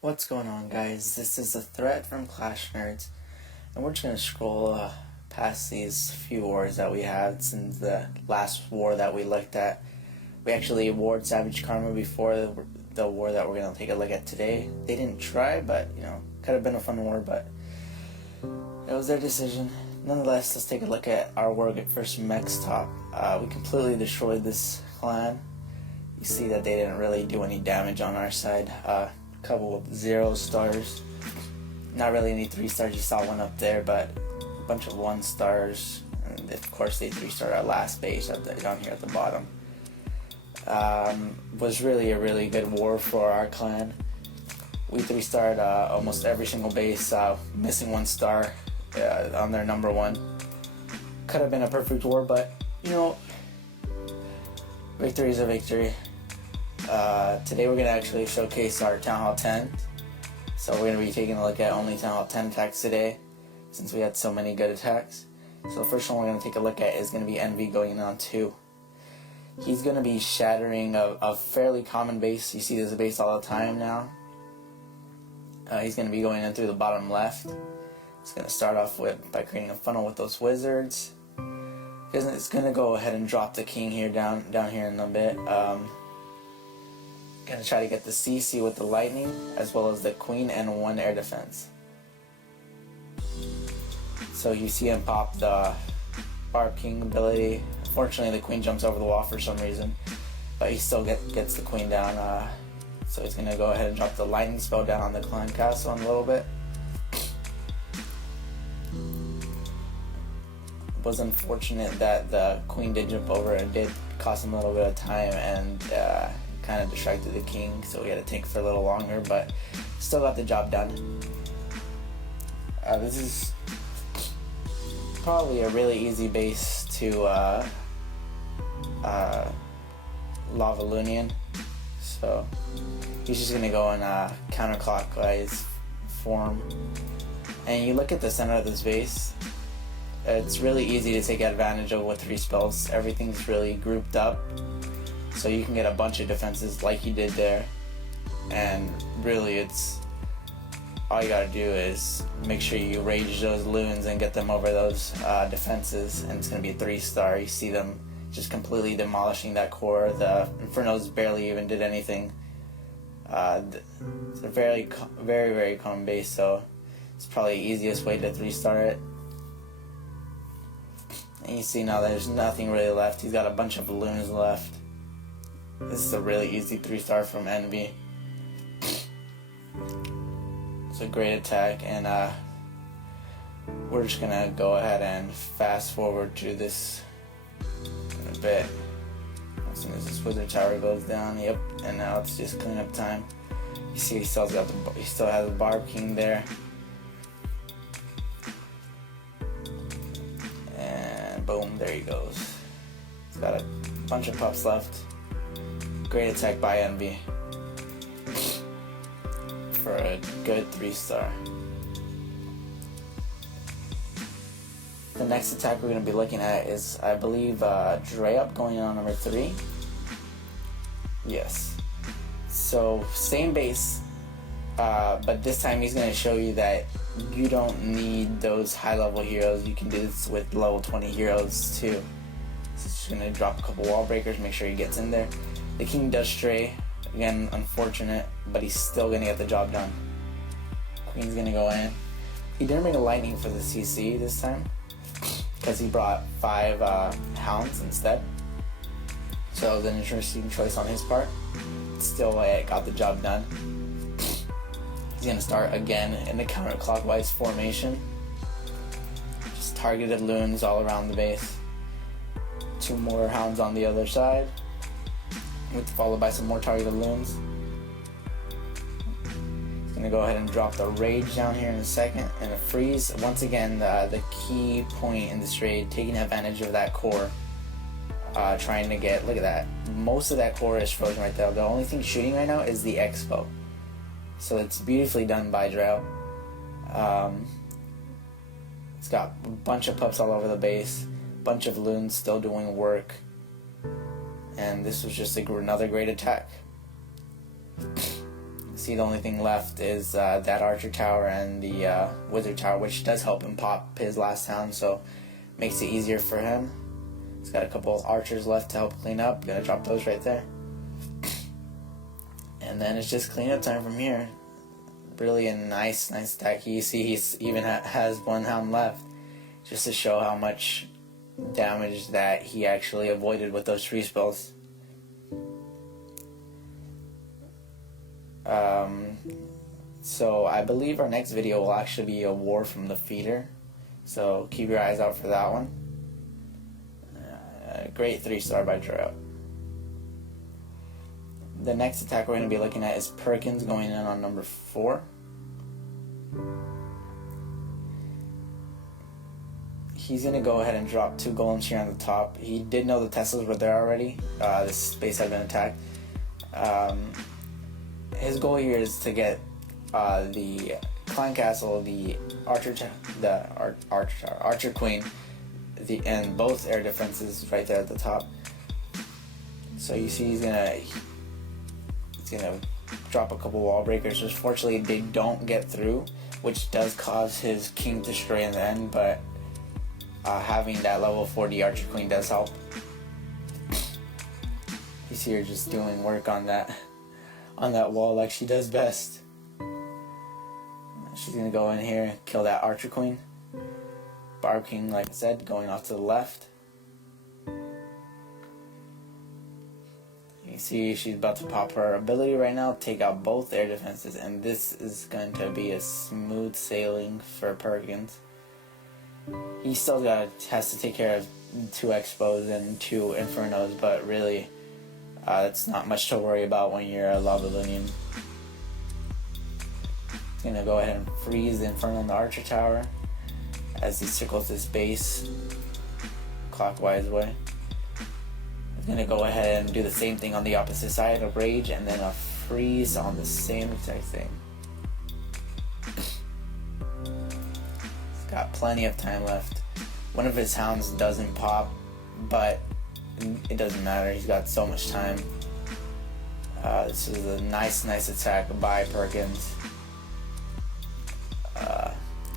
What's going on, guys? This is a threat from Clash Nerds, and we're just gonna scroll past these few wars that we had since the last war that we looked at. We actually warred Savage Karma before the war that we're gonna take a look at today. They didn't try, but could have been a fun war, but it was their decision. Nonetheless, let's take a look at our war versus MEXTOP. We completely destroyed this clan. You see that they didn't really do any damage on our side. Couple of 0 stars, not really any 3 stars. You saw one up there, but a bunch of 1 stars, and of course they 3-starred our last base down here at the bottom. Was really a really good war for our clan. We 3-starred almost every single base, missing 1 star on their number 1. Could have been a perfect war, but victory is a victory. Today we're going to actually showcase our Town Hall 10. So we're going to be taking a look at only Town Hall 10 attacks today, since we had so many good attacks. So the first one we're going to take a look at is going to be Envy going on 2. He's going to be shattering a fairly common base. You see this base all the time now. He's going to be going in through the bottom left. He's going to start off by creating a funnel with those wizards. It's going to go ahead and drop the king here down here in a bit. Gonna try to get the CC with the lightning, as well as the queen and 1 air defense. So you see him pop the Barb King ability. Unfortunately, the queen jumps over the wall for some reason, but he still gets the queen down. So he's gonna go ahead and drop the lightning spell down on the clan castle in a little bit. It was unfortunate that the queen did jump over. It did cost him a little bit of time, and kind of distracted the king, so we had to tank for a little longer, but still got the job done. This is probably a really easy base to Lavalunian, so he's just gonna go in counterclockwise form, and you look at the center of this base. It's really easy to take advantage of with 3 spells. Everything's really grouped up, so you can get a bunch of defenses like you did there, and really it's all you gotta do is make sure you rage those loons and get them over those defenses, and it's gonna be a 3-star. You see them just completely demolishing that core. The Infernos barely even did anything. It's a very very common base, so it's probably the easiest way to 3-star it. And you see now there's nothing really left. He's got a bunch of loons left. This is a really easy 3-star from Envy. It's a great attack, and we're just gonna go ahead and fast forward to this in a bit. As soon as this wizard tower goes down, yep, and now it's just cleanup time. You see he still has the Barb King there. And boom, there he goes. He's got a bunch of pups left. Great attack by Envy for a good 3-star. The next attack we're going to be looking at is, I believe, Drought going on number 3. Yes. So same base, but this time he's going to show you that you don't need those high-level heroes. You can do this with level 20 heroes too. So just going to drop a couple wall breakers, make sure he gets in there. The king does stray, again unfortunate, but he's still gonna get the job done. Queen's gonna go in. He didn't bring a lightning for the CC this time, because he brought 5 hounds instead. So it was an interesting choice on his part. Still got the job done. He's gonna start again in the counterclockwise formation. Just targeted loons all around the base. 2 more hounds on the other side, followed by some more targeted loons. He's going to go ahead and drop the rage down here in a second, and a freeze. Once again, the key point in this raid, taking advantage of that core, trying to get, look at that, most of that core is frozen right there. The only thing shooting right now is the expo, so it's beautifully done by Drought. It's got a bunch of pups all over the base, bunch of loons still doing work. And this was just another great attack. see the only thing left is that archer tower and the wizard tower, which does help him pop his last town, so makes it easier for him. He's got a couple archers left to help clean up. Gonna drop those right there. And then it's just cleanup time from here. Really a nice attack. You see he's even has one hound left, just to show how much damage that he actually avoided with those free spells. So I believe our next video will actually be a war from the feeder, so keep your eyes out for that one. Great 3-star by Drought. The next attack we're going to be looking at is Perkins going in on number 4. He's going to go ahead and drop 2 golems here on the top. He did know the Teslas were there already. This base had been attacked. His goal here is to get the clan castle, the archer queen, and both air defenses right there at the top. So you see he's gonna drop a couple wall breakers, which fortunately they don't get through, which does cause his king to stray in the end, but having that level 40 archer queen does help. He's here just doing work on that wall like she does best. She's gonna go in here and kill that archer queen. Barb King, like I said, going off to the left. You see she's about to pop her ability right now, take out both air defenses, and this is going to be a smooth sailing for Perkins. He still has to take care of 2 expos and 2 infernos, but really that's not much to worry about when you're a Lavalunian. He's gonna go ahead and freeze the inferno in the archer tower as he circles this base clockwise way. He's gonna go ahead and do the same thing on the opposite side, a rage and then a freeze on the same exact thing. He's got plenty of time left. One of his hounds doesn't pop, but it doesn't matter, he's got so much time. This is a nice attack by Perkins.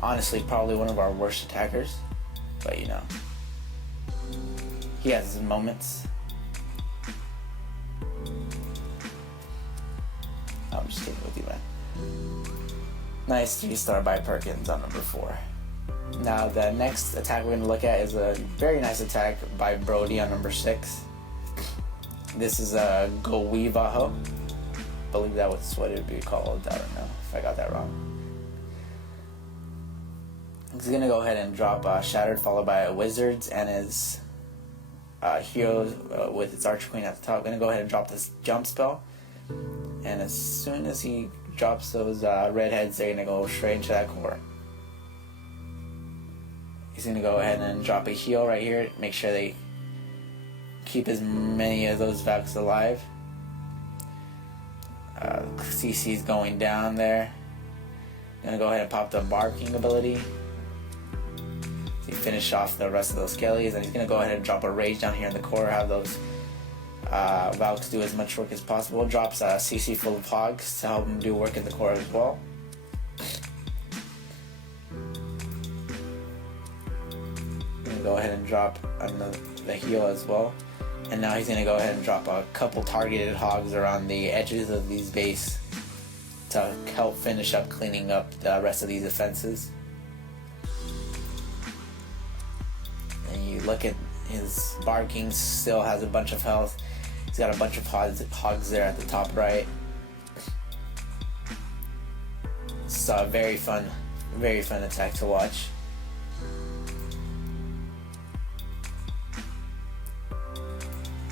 Honestly, probably one of our worst attackers, but you know, he has his moments. I'm just kidding with you, man. Nice 3-star by Perkins on number 4. Now the next attack we're going to look at is a very nice attack by Brody on number 6. This is a Gowivaho. I believe that was what it would be called. I don't know if I got that wrong. He's going to go ahead and drop Shattered, followed by Wizards and his heroes with its Archer Queen at the top. Going to go ahead and drop this jump spell. And as soon as he drops those redheads, they're going to go straight into that core. He's going to go ahead and drop a heal right here. Make sure they keep as many of those Valks alive. CC's going down there. Going to go ahead and pop the Barb King ability. He finish off the rest of those skellies, and he's going to go ahead and drop a rage down here in the core, have those Valks do as much work as possible. Drops a CC full of hogs to help him do work in the core as well. Going to go ahead and drop the heal as well. And now he's going to go ahead and drop a couple targeted hogs around the edges of these base to help finish up cleaning up the rest of these defenses. You look at his Barb King still has a bunch of health. He's got a bunch of hogs there at the top right. It's a very fun attack to watch.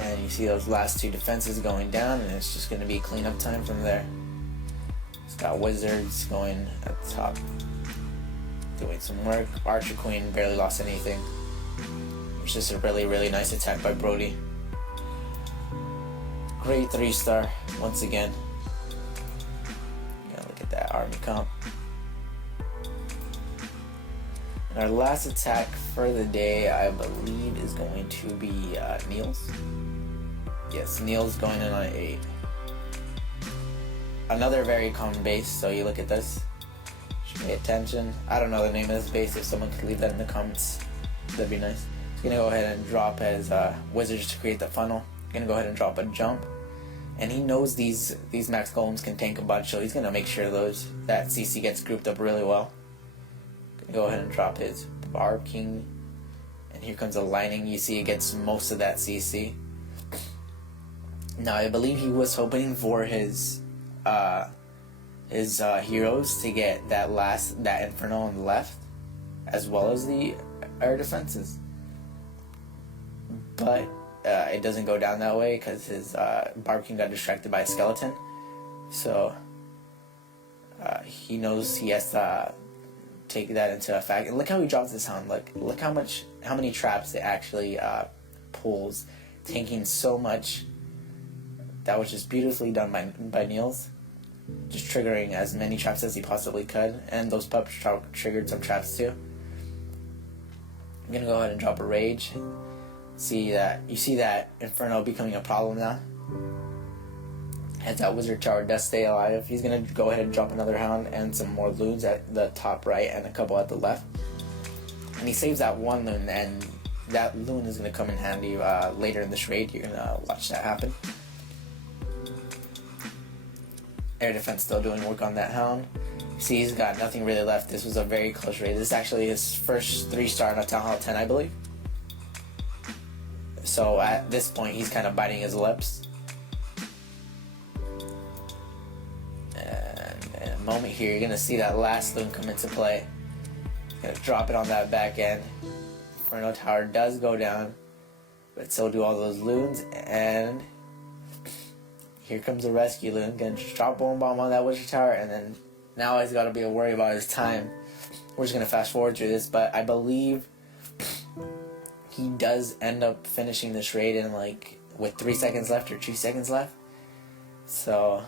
And you see those last 2 defenses going down, and it's just going to be cleanup time from there. It's got Wizards going at the top, doing some work. Archer Queen barely lost anything. It's just a really nice attack by Brody. Great 3-star once again. Yeah, look at that army comp. And our last attack for the day, I believe, is going to be Niels. Yes, Niels going in on 8. another very common base. So you look at this. Pay attention. I don't know the name of this base. If someone could leave that in the comments, that'd be nice. He's gonna go ahead and drop his wizards to create the funnel. Gonna go ahead and drop a jump, and he knows these max golems can tank a bunch, so he's gonna make sure that CC gets grouped up really well. Gonna go ahead and drop his Barb King, and here comes a lightning. You see, it gets most of that CC. Now I believe he was hoping for his heroes to get that Inferno on the left, as well as the air defenses, but it doesn't go down that way because his Barb King got distracted by a skeleton. So he knows he has to take that into effect. And look how he drops this hound. Look how many traps it actually pulls, tanking so much. That was just beautifully done by Niels. Just triggering as many traps as he possibly could, and those pups triggered some traps too. I'm gonna go ahead and drop a rage. You see that Inferno becoming a problem now. As that wizard tower does stay alive, he's gonna go ahead and drop another hound and some more loons at the top right and a couple at the left. And he saves that one loon, and that loon is gonna come in handy later in this raid. You're gonna watch that happen. Air defense still doing work on that hound. See, he's got nothing really left. This was a very close raid. This is actually his first 3-star on a Town Hall 10, I believe. So at this point, he's kind of biting his lips. And in a moment here, you're gonna see that last loon come into play. Gonna drop it on that back end. Inferno Tower does go down, but so do all those loons. And here comes the rescue loon. Gonna just drop one bomb on that wizard tower, and then now he's got to be worried about his time. We're just gonna fast forward through this, but I believe he does end up finishing this raid in with 3 seconds left or 2 seconds left. So,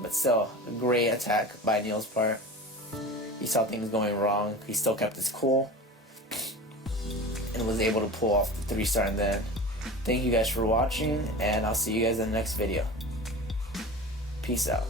but still, a great attack by Niels' part. He saw things going wrong. He still kept his cool and was able to pull off the 3-star in the end. Thank you guys for watching, and I'll see you guys in the next video. Peace out.